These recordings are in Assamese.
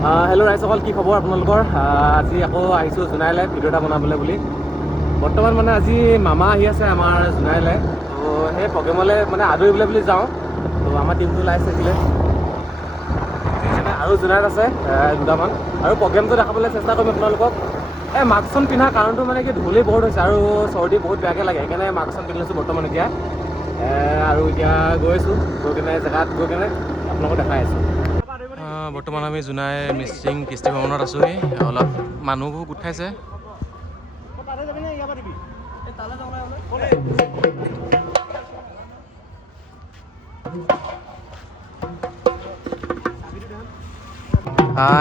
হেল্ল' ৰাইজসকল, কি খবৰ আপোনালোকৰ? আজি আকৌ আহিছোঁ জোনাইলৈ ভিডিঅ' এটা বনাবলৈ বুলি। বৰ্তমান মানে আজি মামা আহি আছে আমাৰ জোনাইলৈ, তো সেই প্ৰগ্ৰেমলৈ মানে আদৰিবলৈ বুলি যাওঁ। তো আমাৰ টিমটো ওলাই থাকিলে আৰু জোনাইত আছে দুটামান, আৰু প্ৰগ্ৰেমটো দেখাবলৈ চেষ্টা কৰিম আপোনালোকক। মাস্কখন পিন্ধা কাৰণটো মানে কি, ধূলি বহুত হৈছে আৰু চৰ্দি বহুত বেয়াকৈ লাগে, সেইকাৰণে মাস্কখন পিন্ধি লৈছোঁ বৰ্তমান এতিয়া। আৰু এতিয়া গৈ আছোঁ, গৈ কিনে জেগাত গৈ কিনে আপোনালোকক দেখাই আছোঁ। বৰ্তমান আমি জোনাই মিচিং কৃষ্টি ভৱনত আছোঁহি। অলপ মানুহবোৰ গোট খাইছে।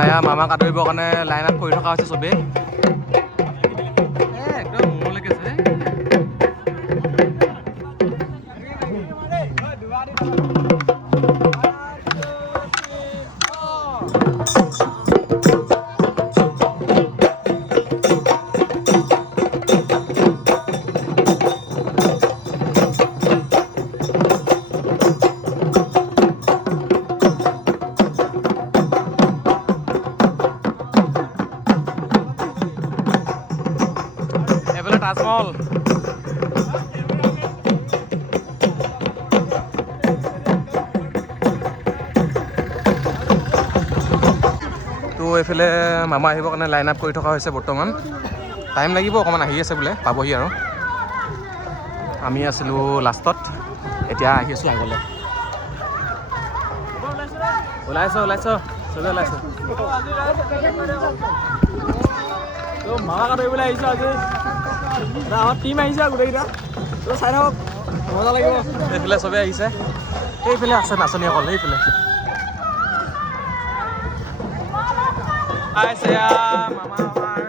এয়া মামাক আদৰিবৰ কাৰণে লাইন আপ কৰি থকা হৈছে চবেই। একদম মূৰলৈকে আছে। এইফালে তাজমহল। তো এইফালে মামা আহিবৰ কাৰণে লাইন আপ কৰি থকা হৈছে বৰ্তমান। টাইম লাগিব অকণমান, আহি আছে বোলে, পাবহি আৰু। আমি আছিলোঁ লাষ্টত, এতিয়া আহি আছোঁ আগলৈ। ওলাইছ চবে ওলাইছ। মামাক আদৰিবলৈ আহিছোঁ আজি। আমাৰ টিম আহিছে গোটেইকেইটা, তো চাই থাকক, মজা লাগিব। এইফালে চবেই আহিছে, এইফালে আছে নাচনীসকল, এইফালে মামা আমাৰ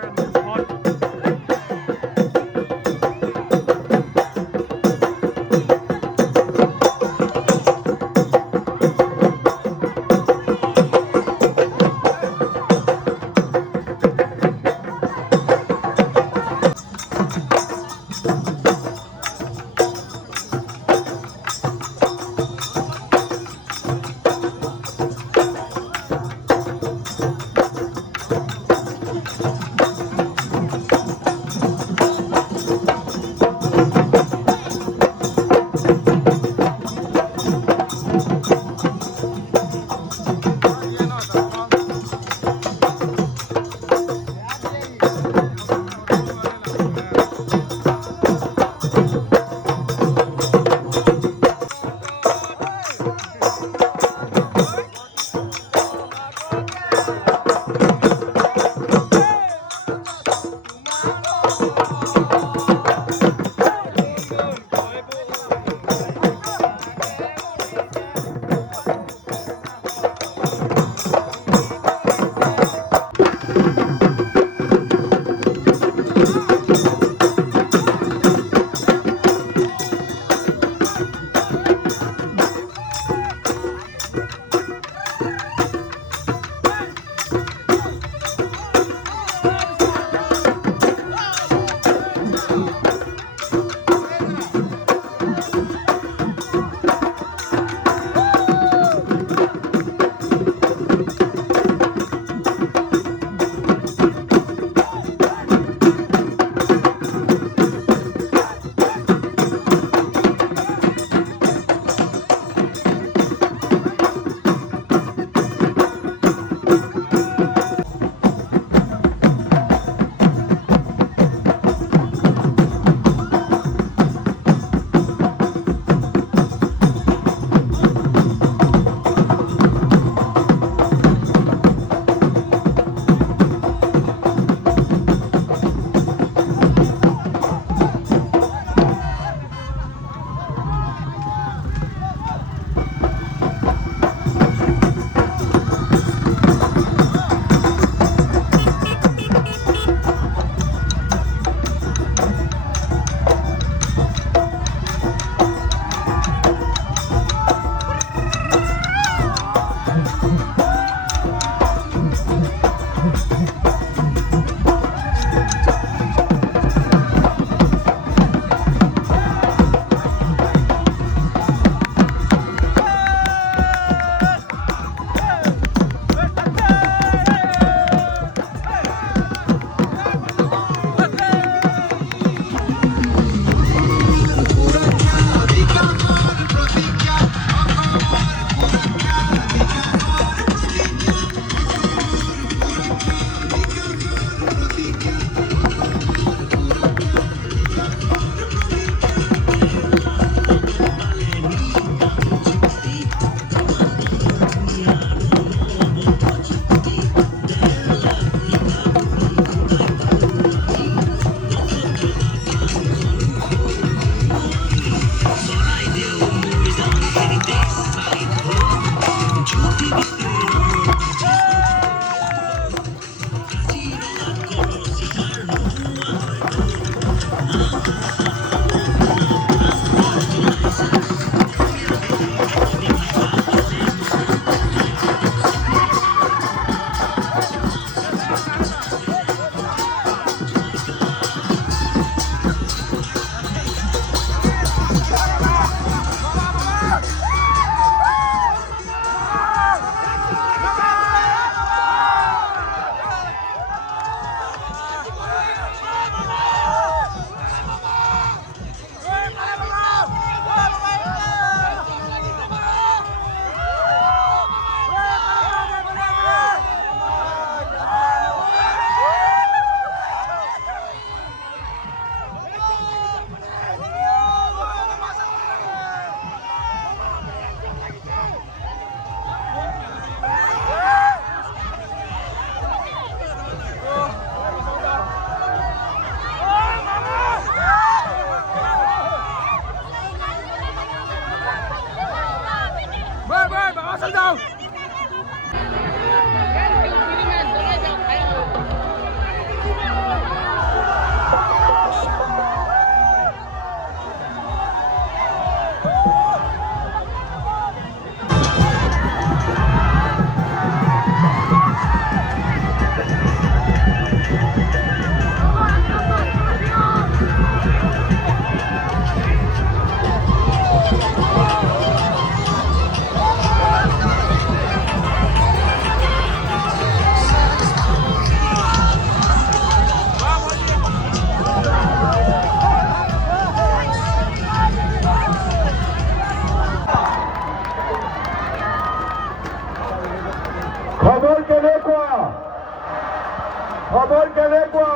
খবৰ কেনেকুৱা?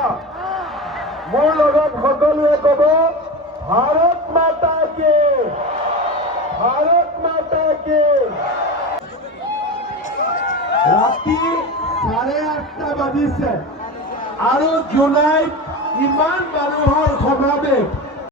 মোৰ লগত সকলোৱে ক'ব ভাৰত মাতা কি, ভাৰত মাতা কি। ৰাতি 8:30 বাজিছে আৰু জুলাইত ইমান মানুহৰ সমাৱেশ